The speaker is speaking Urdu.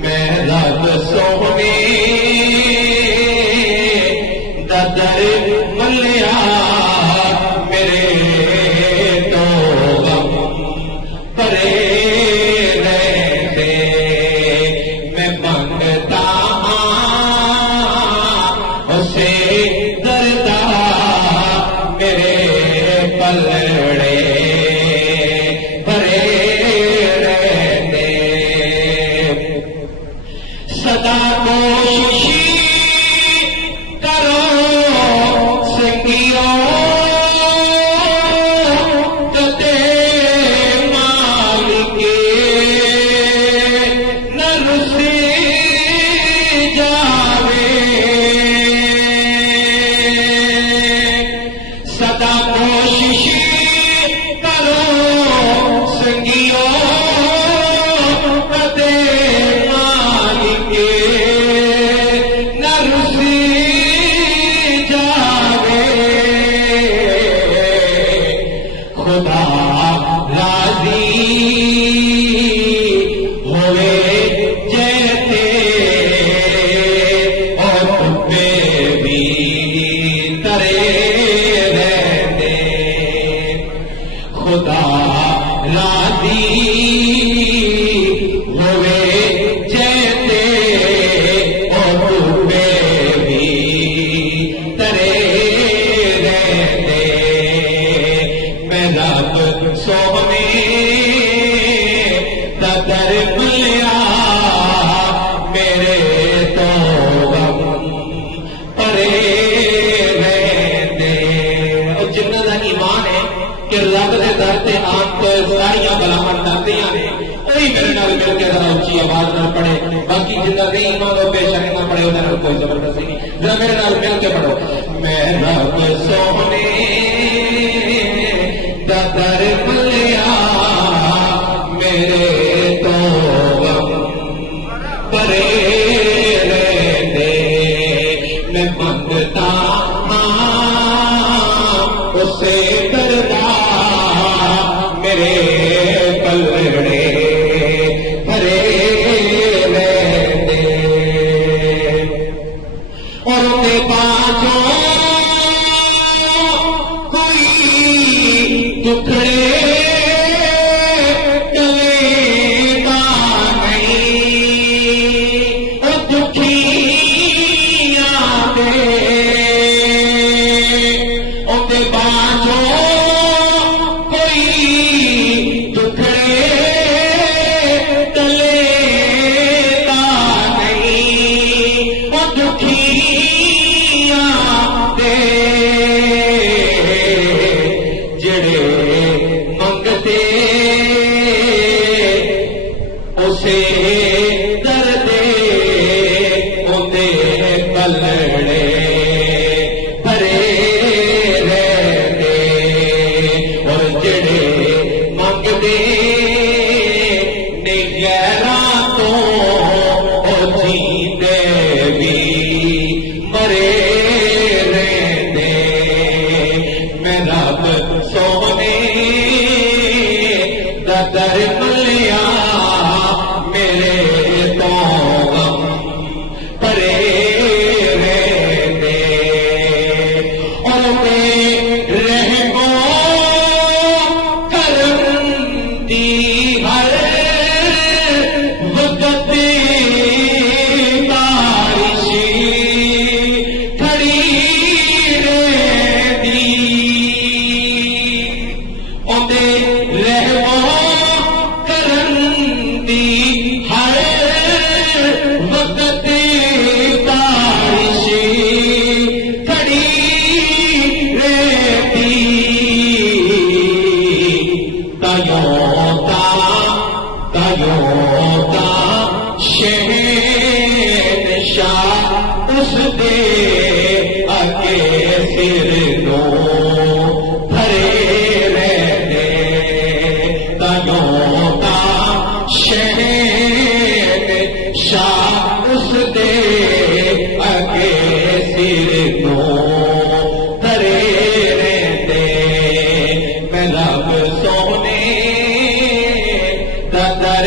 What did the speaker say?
میں رب سونے دا در ملیا میرے تو غم پرے رہتے میں منگتا اسے دردا میرے پلڑے بھرے رہتے صدا کوشش کرو سنگیوں کتے مالک نہ رسی جاوے صدا کوشش کرو سنگیوں کتے مالک نہ رسی جاوے خدا راضی ہوئے جیتے اور تمہیں بھی ترے رہتے خدا راضی ہوئے جیتے اور تمہیں بھی ترے رہتے میں رب سونے دا در ملیا میرے تو غم پرے رہتے اور جنہاں دا ایمان ہے کہ رب دے در تے آن تو ساریاں بلاواں ڈردیاں نے وہی میرے نال مل کے ذرا اچھی آواز نہ پڑھے باقی جنہاں نہیں ایمان ہو بے شک نہ پڑھے انہاں کوئی زبردستی نہیں ذرا میرے نال مل کے پڑھو میں رب سونے دا در ملیا میرے تو غم پرے رہتے میں منگتا اسے دردا میرے پلڑے بھرے رہتے اور کے پاچوں کوئی ٹکڑے ٹلےگا نہیں اور دکھیاں دے اور کے پاچوں کوئی ٹکڑے ٹلےگا نہیں اور دکھیاں دے جڑے منگتے اسے دردے اندے پلڑے بھرے رہتے اور جڑے منگتے نے غیراں تو اور جیندے بھی مرے رہتے میں رب سونے دا در ملیا میرے تو غم پرے رہتے اور میں رحم و کرم دی ہر وقت بارشی کھڑی رہتی اور میں رحم و کرم دی ہر وقت بارشی کھڑی رہتی تیوتا شہنشاہ اس دے آگے سر نو بھرے رہتے تیوتا شہنشاہ اس دے آگے سر نو بھرے رہتے میں رب سونے دا در